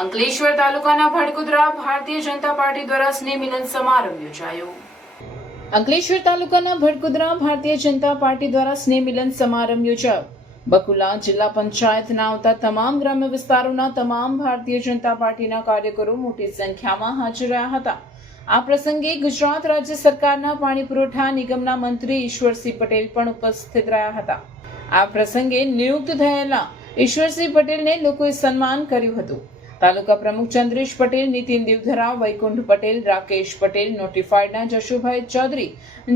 અંકલેશ્વર તાલુકાના ભડકુદરા ભારતીય જનતા પાર્ટી દ્વારા સ્નેહ મિલન સમારંભ યોજાયો. અંકલેશ્વર તાલુકાના ભડકુદરા ભારતીય જનતા પાર્ટી દ્વારા સ્નેહ મિલન સમારંભ યોજાયો. બકુલા જિલ્લા પંચાયતના આવતા તમામ ગ્રામ્ય વિસ્તારોના તમામ ભારતીય જનતા પાર્ટીના કાર્યકરો મોટી સંખ્યામાં હાજર રહ્યા હતા. આ પ્રસંગે ગુજરાત રાજ્ય સરકારના પાણી પુરવઠા નિગમના મંત્રી ઈશ્વરસિંહ પટેલ પણ ઉપસ્થિત રહ્યા હતા. આ પ્રસંગે નિયુક્ત થયેલા ઈશ્વરસિંહ પટેલને લોકોએ સન્માન કર્યું હતું. તાલુકા પ્રમુખ ચંદ્રેશ પટેલ, નીતિન દેવધરા, વૈકુંઠ પટેલ, રાકેશ પટેલ, નોટિફાઈડના જશુભાઈ ચૌધરી,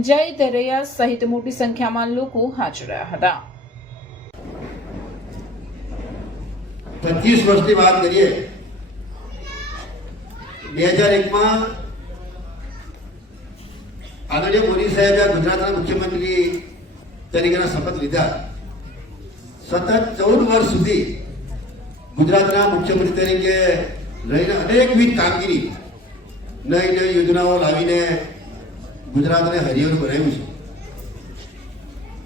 જય તરૈયા સહિત મોટી સંખ્યામાં લોકો હાજર રહ્યા હતા. પચીસ વર્ષની વાત કરીએ. બે હજાર એકમાં આદરણીય મોદી સાહેબે ગુજરાતના મુખ્યમંત્રી તરીકેના શપથ લીધા. સતત ચૌદ વર્ષ સુધી ગુજરાતના મુખ્યમંત્રી તરીકે રહીને અનેકવિધ કામગીરી નવી નવી યોજનાઓ લાવીને ગુજરાતને હરિયાળું બનાવ્યું છે.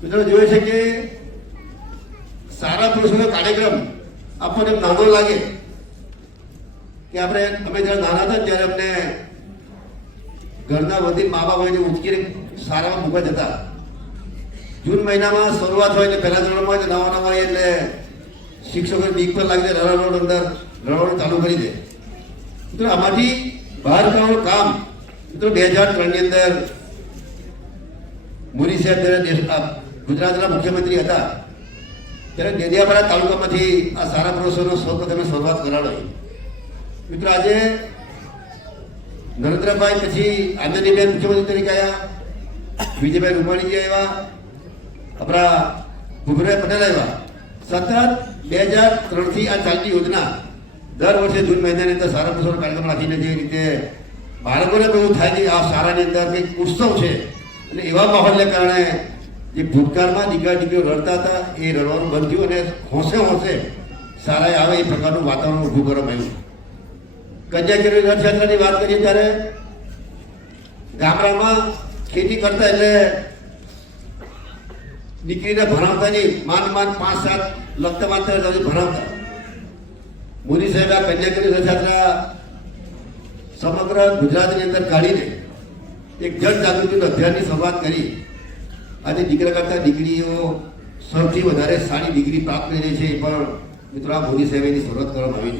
મિત્રો જોઈએ છે કે સારા પુરુષોનો કાર્યક્રમ આપણને નાનો લાગે કે આપણે, અમે જ્યારે નાના હતા ત્યારે અમને ઘરના વધી મા બાપ હોય ઉચકીને સારામાં મૂકવા જતા. જૂન મહિનામાં શરૂઆત હોય એટલે પહેલા ધોરણમાં તો નવા નવા એટલે શિક્ષકો બીક પર લાગી જાય રડવાનું અંદર રડવાનું ચાલુ કરી દે. મિત્રો, આમાંથી બહાર કરવાનું કામ. મિત્રો, બે હજાર ત્રણની અંદર મોદી સાહેબ જ્યારે ગુજરાતના મુખ્યમંત્રી હતા, ત્યારે ડેડિયાપાડા તાલુકામાંથી આ સારા પુરુષોનો સૌપ્રથમે શરૂઆત કરાવી. મિત્રો, આજે નરેન્દ્રભાઈ પછી આનંદીબેન મુખ્યમંત્રી તરીકે આવ્યા, વિજયભાઈ રૂપાણીજી આવ્યા આપણા ભૂપેન્દ્ર પટેલ આવ્યા. સતત બે હજાર ત્રણથી આ ચાલતી યોજના દર વર્ષે જૂન મહિનાની અંદર સારા પુરુષોનો કાર્યક્રમ રાખીને જે રીતે બાળકોને બહુ થાય કે આ શાળાની અંદર કંઈક ઉત્સવ છે. અને એવા માહોલને કારણે જે ભૂતકાળમાં દીકરા દીકરીઓ રડતા હતા, એ રડવાનું બંધ થયું અને હોંશે હોંશે શાળાએ આવે એ પ્રકારનું વાતાવરણ ઊભું કરવામાં આવ્યું. કન્યાકિરી રથયાત્રાની વાત કરીએ ત્યારે ગામડામાં ખેતી કરતા એટલે દીકરીને ભણાવતા નહીં માન માન પાંચ સાત લગતા માત્ર ભણાવતા. મોદી સાહેબ આ કન્યાકુમારી રથયાત્રા સમગ્ર ગુજરાતની અંદર કાઢીને એક જનજાગૃતિ અભિયાનની શરૂઆત કરી. આજે દીકરા કરતાં દીકરીઓ સૌથી વધારે સારી ડિગ્રી પ્રાપ્ત કરી રહી છે એ પણ મિત્રો આ મોદી સાહેબની શરૂઆત કરવામાં આવી.